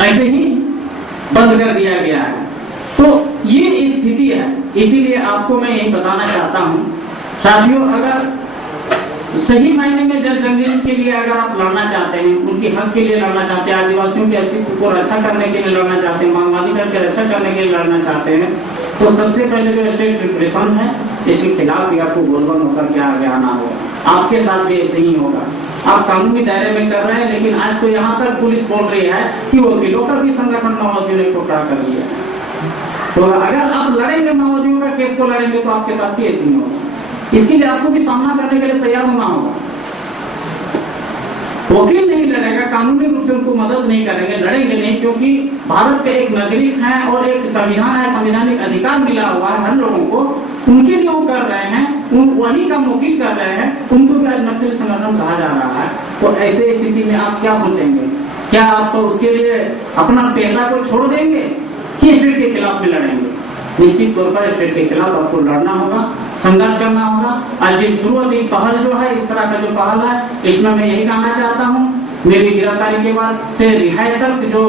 ऐसे ही बंद कर दिया गया है। तो ये स्थिति है। इसीलिए आपको मैं यही बताना चाहता हूं साथियों, अगर सही मायने में जल जंगल के लिए अगर आप लड़ना चाहते हैं, उनके हक के लिए लड़ना चाहते हैं, आदिवासियों के अस्तित्व को रक्षा करने के लिए लड़ना चाहते हैं, मानवाधिकार की रक्षा करने के लिए लड़ना चाहते हैं, तो सबसे पहले जो स्टेट रिप्रेशन है इसके खिलाफ भी आपको बोलबम होकर के आगे आना होगा। आपके साथ भी ऐसे ही होगा। आप कानूनी दायरे में कर रहे हैं, लेकिन आज तो यहाँ तक पुलिस बोल रही है कि वकीलों का भी संगठन माओवादियों को खड़ा कर दिया। तो अगर आप लड़ेंगे माओवादियों का केस को लड़ेंगे तो आपके साथ भी ऐसे ही होगा। इसके लिए आपको भी सामना करने के लिए तैयार होना होगा। वकील नहीं लड़ेगा, कानूनी रूप से उनको मदद नहीं करेंगे, लड़ेंगे नहीं, क्योंकि भारत के एक नागरिक है और एक संविधान है, संवैधानिक अधिकार मिला हुआ है हर लोगों को। उनके लिए वो कर रहे हैं, वही का वकील कर रहे हैं, उनको भी आज नक्सली संगठन कहा जा रहा है। तो ऐसे स्थिति में आप क्या सोचेंगे? क्या आप तो उसके लिए अपना पैसा को छोड़ देंगे कि स्टेट के खिलाफ भी लड़ेंगे? निश्चित तौर पर स्टेट के खिलाफ आपको लड़ना होगा, संघर्ष करना होगा। आज ये शुरुआती पहल जो है, इस तरह का जो पहल है, इसमें मैं यही कहना चाहता हूँ, मेरी गिरफ्तारी के बाद से रिहाई तक जो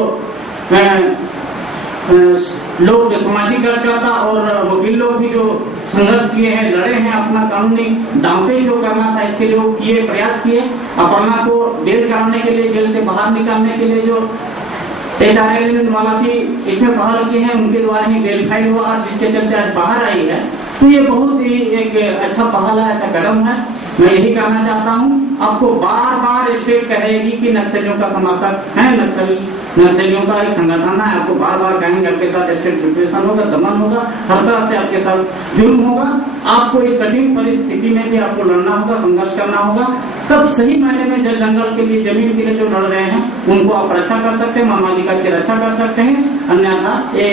लोग सामाजिक कार्यकर्ता और वकील लोग भी जो संघर्ष किए हैं, लड़े हैं, अपना कानूनी दांवपेच जो करना था इसके लिए वो किए, प्रयास किए। अपर्णा को बेल कराने के लिए, जेल से बाहर निकालने के लिए जो HRL वाला भी इसमें पहल की है, उनके द्वारा ही बेल फाइल हुआ, जिसके चलते आज बाहर आई है। तो ये बहुत ही एक अच्छा पहल है, अच्छा कदम है। मैं यही कहना चाहता हूँ, आपको बार बार स्टेट कहेगी कि नक्सलियों का समर्थक है, नक्सलियों का एक संगठन है, आपको बार बार कहेंगे, आपके साथ स्टेट रिप्रेशन होगा, दमन होगा, हर तरह से आपके साथ जुर्म होगा। आपको इस कठिन परिस्थिति में भी आपको लड़ना होगा, संघर्ष करना होगा। तब सही मायने में जल जंगल के लिए, जमीन के लिए जो लड़ रहे हैं उनको आप रक्षा कर सकते हैं, मानवाधिकार की रक्षा कर सकते हैं। अन्यथा ये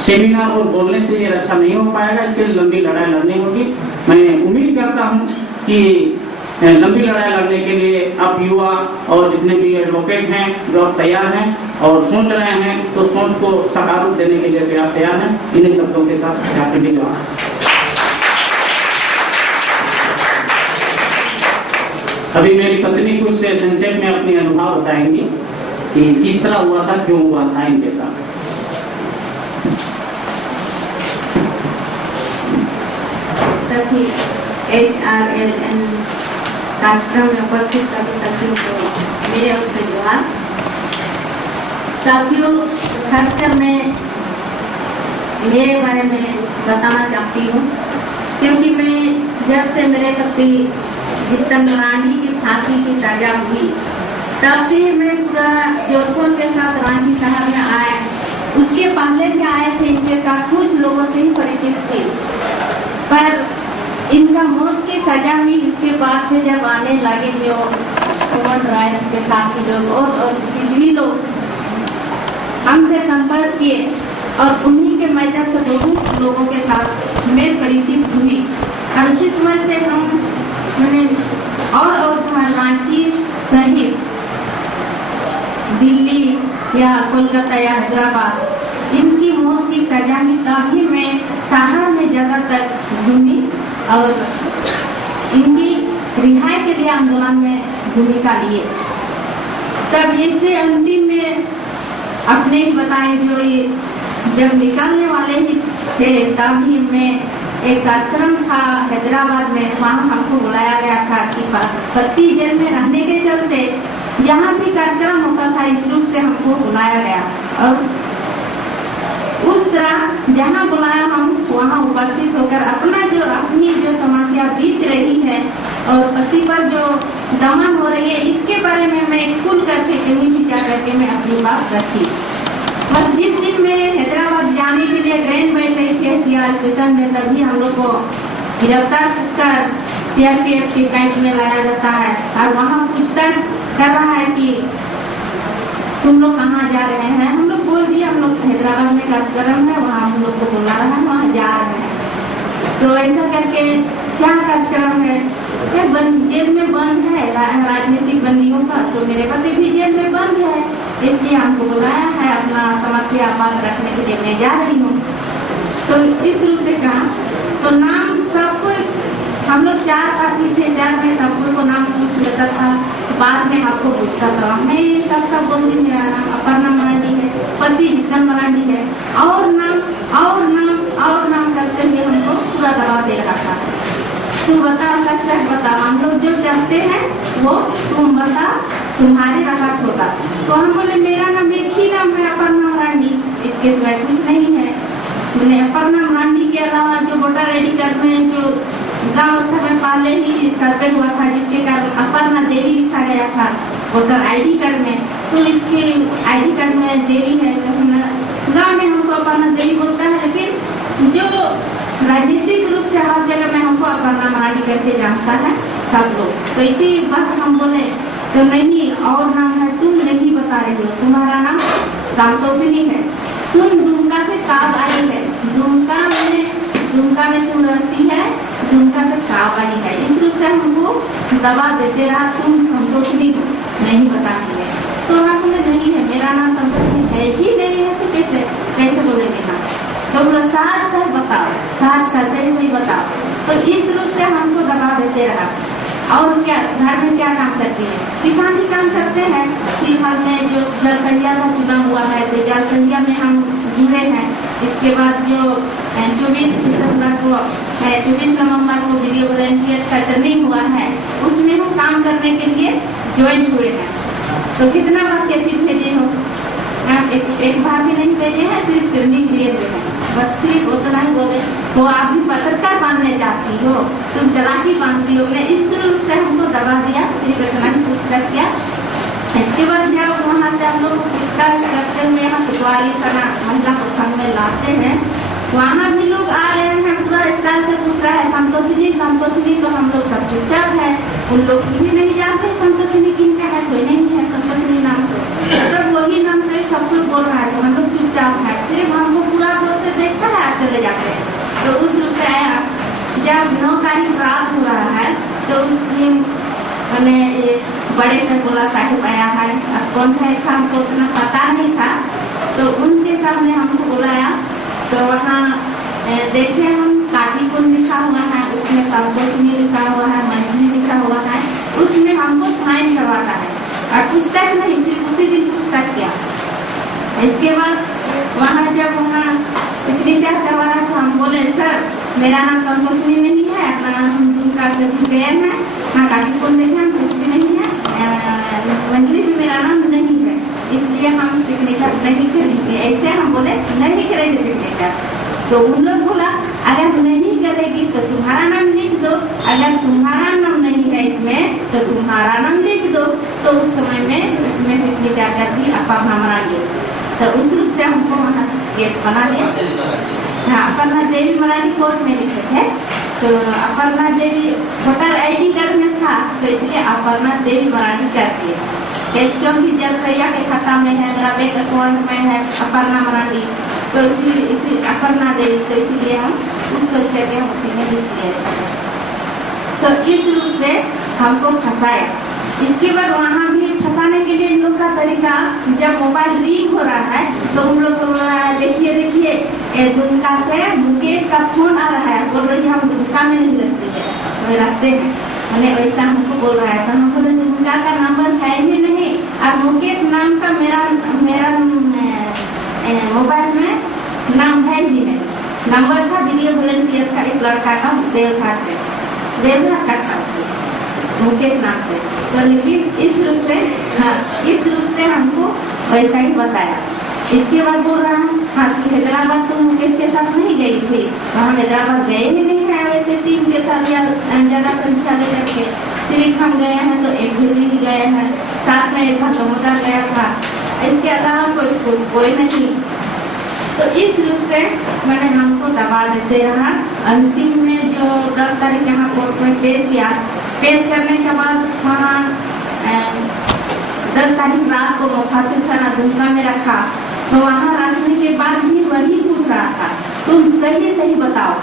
सेमिनार और बोलने से ये रक्षा नहीं हो पाएगा। इसके लिए लंबी लड़ाई लड़नी होगी। मैं उम्मीद करता हूँ कि लंबी लड़ाई लड़ने के लिए आप युवा और जितने भी एडवोकेट हैं जो आप तैयार हैं और सोच रहे हैं, तो सोच को साकार रूप देने के लिए आप तैयार हैं। इन्हीं शब्दों के साथ आपके जवाब। अभी मेरी पत्नी कुछ संक्षेप में अपनी अनुभव बताएंगी कि किस तरह हुआ था, क्यों हुआ था इनके साथ। सभी HRLN कार्यक्रम में उपस्थित सभी साथियों को मेरे ओर से जोहार। साथियों, खासकर मैं मेरे बारे में बताना चाहती हूँ, क्योंकि मैं जब से मेरे पति जितेंद्र राठी की फांसी की सजा हुई, तब से मैं पूरा जोशों के साथ रांची शहर में आए। उसके पहले भी आए थे, इनके साथ कुछ लोगों से ही परिचित थे, पर इनका मौत की सजा भी इसके बाद से जब आने लगे जो कुंवर राय के साथी लोग और बिजली लोग हमसे संपर्क किए, और उन्हीं के माध्यम से बहुत लोगों के साथ मैं परिचित हुई। और उसी समय से मैंने और शहर रांची सहित दिल्ली या कोलकाता या हैदराबाद इनकी मौत की सजा में काफी मैं शहर में ज्यादातर घूमी और इनकी रिहाई के लिए आंदोलन में भूमिका लिए। तब इससे अंतिम में अपने बताए जो ये जब निकलने वाले ही थे, तब ही मैं एक कार्यक्रम था हैदराबाद में, वहाँ हमको बुलाया गया था कि पति जेल में रहने के चलते जहाँ भी कार्यक्रम होता था इस रूप से हमको बुलाया गया, और उस तरह जहाँ बुलाया हम वहाँ उपस्थित होकर अपनी जो समस्या बीत रही है और पति पर जो दमन हो रही है, इसके बारे में मैं खुल करके कहीं भी जा करके मैं अपनी बात रखी। बस जिस दिन मैं हैदराबाद जाने के लिए ट्रेन बैठ रही थी हटिया स्टेशन में, तभी हम लोग को गिरफ्तार कर CRPF के कैंप में लाया जाता है और वहाँ पूछताछ कर रहा है कि तुम लोग कहाँ जा रहे हैं। हम लोग बोल दिए हम लोग हैदराबाद में कार्यक्रम है, वहाँ हम लोग को बुला रहा है, वहाँ जा रहे हैं। तो ऐसा करके क्या कार्यक्रम है, जेल में बंद है राजनीतिक बंदियों का, तो मेरे पति भी जेल में बंद है, इसलिए हमको बुलाया है, अपना समस्या बात रखने के लिए मैं जा रही हूँ। तो इस रूप से कहा, तो नाम सबको हम लोग 4 साथी थे, 4 में सबको को नाम पूछ लेता था, बाद में आपको पूछता था। मैं सब बोलती, मेरा नाम अपर्णा मार्डी करते हैं वो तुम बता, तुम्हारे राहत होगा। तो हम बोले मेरा नाम एक ही नाम है अपर्णा मरांडी, इसके सिवाय कुछ नहीं है। अपर्णा मरांडी के अलावा जो वोटर आई डी कार्ड में जो गाँव स्तर में पहले ही सर्वे हुआ था, जिसके कारण अपर्णा देवी लिखा गया था वोटर आईडी कार्ड में, तो इसके आईडी कार्ड में देवी है, तो गाँव में हमको अपर्णा देवी बोलता है। लेकिन जो राजनीतिक रूप से हर जगह में हमको अपर्णा मरांडी करके जानता है सब लोग। तो इसी बात हम बोले तो नहीं और नाम है, तुम नहीं बता रही हो, तुम्हारा नाम संतोषिनी है, तुम दुमका से काब आई है, दुमका में तुम रहती है, दुमका से काब आई है। इस रूप से हमको दबा देते रहा, तुम संतोषिनी हो, नहीं बताती है। तो हम बोले नहीं है, मेरा नाम संतोषिनी है ही नहीं है, तो कैसे बोलेंगे ना। तो बोला साच सच बताओ, साच सही बताओ। तो इस रूप से हमको दबा देते रहा। और क्या घर में क्या काम करती है, किसान ही काम करते हैं। फिलहाल में जो जल संहिता का चुनाव हुआ है, तो जल संहिता में हम जुड़े हैं। इसके बाद जो 24 नवंबर को वीडियो वॉलंटियर का ट्रेनिंग हुआ है, उसमें हम काम करने के लिए ज्वाइन हुए हैं। तो कितना बार कैसे भेजे हो, एक बार भी नहीं भेजे हैं, सिर्फ ट्रेनिंग लिए हुए हैं, बस सिर्फ उतना ही बोले। वो आप भी पत्रकार बनने चाहती हो, तुम चलाकी बनती हो, इस रूप से हमको दबा दिया, सिर्फ इतना ही पूछताछ किया। इसके बाद जब वहाँ से हम लोग पूछताछ करते हुए यहाँ कुटवाली थाना महिला को संघ में लाते हैं, वहाँ भी लोग आ रहे हैं, पूरा स्टाइल से पूछ रहा है संतोषिनी संतोषिनी। तो हम लोग सब चुपचाप है, उन लोग भी नहीं जानते संतोषिनी किनका है, कोई नहीं है संतोषिनी नाम। तो सब वही नाम से सब कोई बोल रहा है, तो हम लोग चुपचाप है, सिर्फ हमको पूरा गौर से देखता है, चले जाते हैं। तो उस रूप से आया। जब 9 तारीख रात हो रहा है, तो उस दिन मैंने बड़े से बोला साहिब आया है, अब कौन साहिब था हमको उतना पता नहीं था, तो उनके सामने हमको बुलाया। तो वहाँ देखे हम काटीकुंड लिखा हुआ है, उसमें संतोषिनी लिखा हुआ है, मंजली लिखा हुआ है, उसमें हमको साइन करवाना है और पूछताछ नहीं, सिर्फ उसी दिन पूछताछ किया। इसके बाद वहाँ जब सिग्नेचर करवा रहा था, हम बोले सर मेरा नाम संतोषिनी नहीं है, हम दुमका से गए हैं, हाँ काटीकुंड देखे हम कुछ भी नहीं है, मंजली भी मेरा नाम नहीं है, इसलिए हम सिग्नेचर नहीं करेंगे। ऐसे हम बोले नहीं करेंगे सिग्नेचर। तो उन लोग बोला अगर नहीं करेगी तो तुम्हारा नाम लिख दो, अगर तुम्हारा नाम नहीं है इसमें तो तुम्हारा नाम लिख दो। तो उस समय में उसमें सिग्नेचर कर दी अपर्णा मरांडी। तो उस रूप से हमको वहाँ केस बना दिया। हाँ, अपर्णा देवी मरांडी कोर्ट में लिखे थे, तो अपर्णा देवी वोटर आईडी कार्ड में था, तो इसलिए अपर्णा देवी मरांडी कर दिए। क्योंकि जल सैया के खाता में है, मेरा बैंक अकाउंट में है अपर्णा मरांडी, तो इसी अपर्णा देवी, तो इसीलिए हम उस सोच करके हम उसी में लिख दिए। तो इस रूप से हमको फंसाया। इसके बाद वहाँ भी फंसाने के लिए इन लोग का तरीका, जब मोबाइल रिंग हो रहा है तो उन लोग बोल रहा है देखिए दुमका से मुकेश का फोन आ रहा है, बोल रही हम दुमका में नहीं रहती है, वो रहते हैं, मैंने वैसा हमको बोल रहा है। तो हम बोले दुमका का नंबर है ही नहीं, और मुकेश नाम का मेरा मोबाइल में नाम है ही नहीं। नंबर था वीडियो वॉलंटियर्स का एक लड़का का देवघर का था मुकेश नाम से। तो लेकिन इस रूप से हमको वैसा ही बताया। इसके बाद बोल रहा है हाँ तू हैदराबाद तो मुकेश के साथ नहीं गई थी, तो हम हैदराबाद गए ही नहीं है वैसे टीम के साथ या जगह संख्या लेकर के, सिर्फ हम गए हैं तो एक दिल्ली ही गए हैं, साथ में एक समुद्र गया था, इसके अलावा कोई नहीं। तो इस रूप से मैंने हमको दबा देते रहा। अंतिम में जो 10 तारीख यहाँ कोर्ट में पेश किया, पेश करने के बाद वहाँ 10 तारीख रात को मुफासिल थाना दुमका में रखा। तो वहाँ रखने के बाद भी वही पूछ रहा था तुम सही बताओ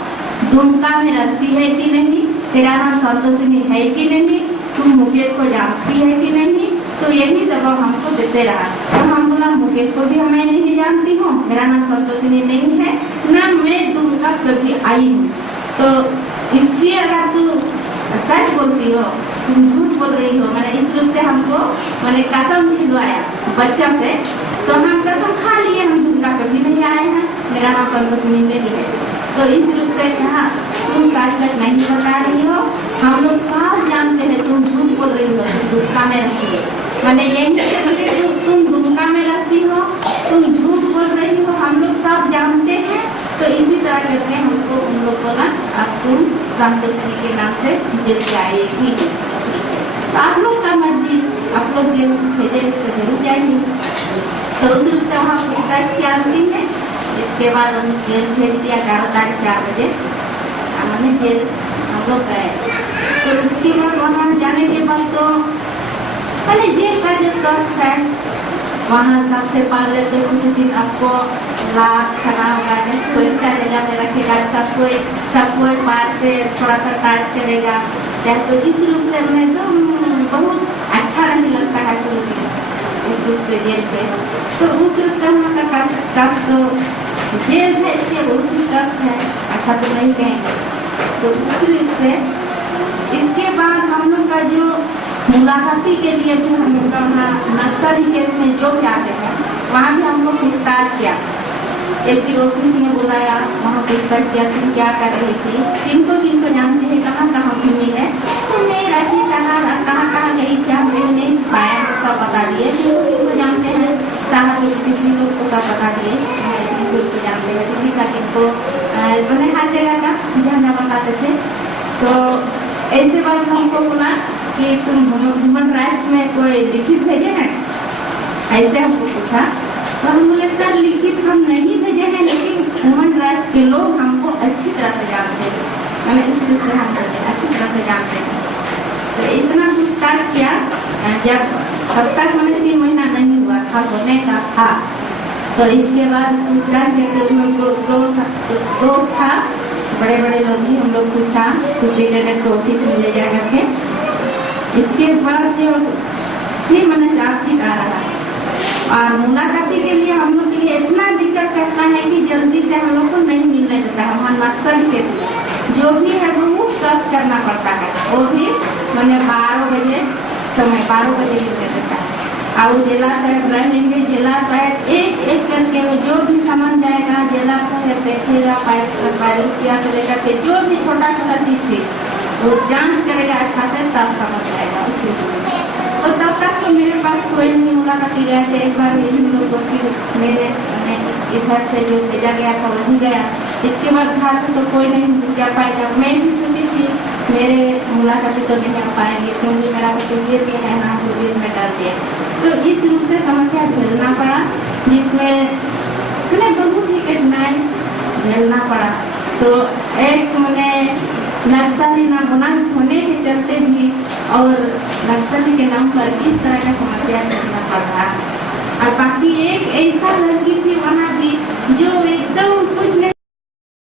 दुमका में रहती है कि नहीं, तेरा नाम संतोषिनी है कि नहीं, तुम मुकेश को जानती है कि नहीं। तो यही दबाव हमको देते रहा। तो हम बोला मुकेश को भी मैं नहीं जानती हूँ, मेरा नाम संतोषिनी नहीं है, ना मैं दुमका कभी आई हूँ। तो इसलिए अगर तू सच बोलती हो, तुम झूठ बोल रही हो, मैंने इस रूप से हमको मैंने कसम खिलवाया बच्चा से। तो हम कसम खा लिए हम दुमका कभी नहीं आए हैं, मेरा नाम संतोषिनी नहीं है। तो इस रूप से कहा तुम सच नहीं बता रही हो, हम लोग साफ जानते हैं तुम झूठ बोल रही हो, तुम दुमका में रहती हो, मैंने यही तुम दुमका में रहती हो, तुम झूठ बोल रही हो, हम लोग सब जानते हैं। तो इसी तरह करके हमको उन लोग को ना अब तुम संतोषी के नाम से जेल जाएगी। तो आप लोग का मर्जी, आप लोग जेल भेजे तो जरूर जाएंगे। तो उस रूप से वहाँ पूछताछ की अंतिम में, इसके बाद हम जेल भेज दिया 11 तारीख 4 बजे, हमने जेल हम लोग गए। तो उसके बाद वहाँ जाने के बाद तो मैंने जेल का जो ट्रस्ट है वहाँ सबसे पहले तो शुरू दिन आपको लाभ खाना होगा, कोई सा जगह में रखेगा, सब कोई बाहर से थोड़ा सा टाच करेगा, चाहे तो इस रूप से हमें तो बहुत अच्छा नहीं लगता है शुरू दिन इस रूप से जेल पे। तो उस रूप से वहाँ का कष्ट तो जेल है, इसलिए बहुत ही कष्ट है, अच्छा तो नहीं कहेंगे। तो उस रूप से इसके बाद हम लोग का जो मुलाकाती के लिए भी हम लोग का वहाँ नक्सली केस में जो क्या है वहाँ भी हमको पूछताछ किया। एक दिन ऑफिस में बुलाया, वहाँ पूछताछ किया तुम क्या कर रही थी, 300 जानते हैं कहाँ कहाँ घूमी है, तो मैं ऐसी कहाँ गई थी, हम नहीं छुपाया, तो सब बता दिए। 300 जानते हैं, सारा कुछ कितने लोग को सब बता दिए, 300 जानते हैं, दिल्ली का किनको बने हर जगह का हमें बताते थे। तो ऐसे बात हमको बोला कि तुम ह्यूमन राइट्स में कोई लिखित भेजे हैं, ऐसे हमको पूछा। तो हम बोले सर लिखित हम नहीं भेजे हैं, लेकिन ह्यूमन राइट्स के लोग हमको अच्छी तरह से जानते हैं, मैंने इस रूप से हम अच्छी तरह से जानते हैं। तो इतना पूछताछ किया, जब तब तक मैंने 3 महीना नहीं हुआ था होने का था। तो इसके बाद पूछताछ करके उसमें दोस्त था, बड़े बड़े लोग भी हम लोग पूछा, सुप्रिंटेंडेंट को ऑफिस में ले जा करके। इसके बाद जो जी मैंने चार्जशीट आ रहा है और मुलाकाती के लिए हम लोग के लिए इतना दिक्कत करता है कि जल्दी से हम लोग को नहीं मिलने देता है। वहाँ नक्सल केस जो भी है वो कष्ट करना पड़ता है, वो भी मैंने 12 बजे समय 12 बजे मिलने देता है। और जिला साहब रहेंगे, जिला साहब एक करके में जो भी सामान जाएगा जिला साहब देखेगा, पैसा से लेकर के जो भी छोटा चीज थी वो जांच करेगा अच्छा से, तब समझ जाएगा उसी। तो तब तक तो मेरे पास कोई नहीं मुलाकाती गए थे। एक बार यही लोगों की मेरे इधर से जो भेजा गया था वही गया, इसके बाद घर से तो कोई नहीं जा पाएगा। मैं भी सोची थी मेरे मुलाकाती तो नहीं आ पाएंगे, क्योंकि मेरा बच्चे जेल में है ना, तो जेल में डाल दिया। तो इस रूप से समस्या झेलना पड़ा, जिसमें मैंने बहुत ही कठिनाई झेलना पड़ा। तो एक मैंने नक्सली नाम होने के चलते भी और नक्सली के नाम पर इस तरह का समस्या झेलना पड़ रहा है। और बाकी एक ऐसा लड़की थी वहाँ की जो एकदम कुछ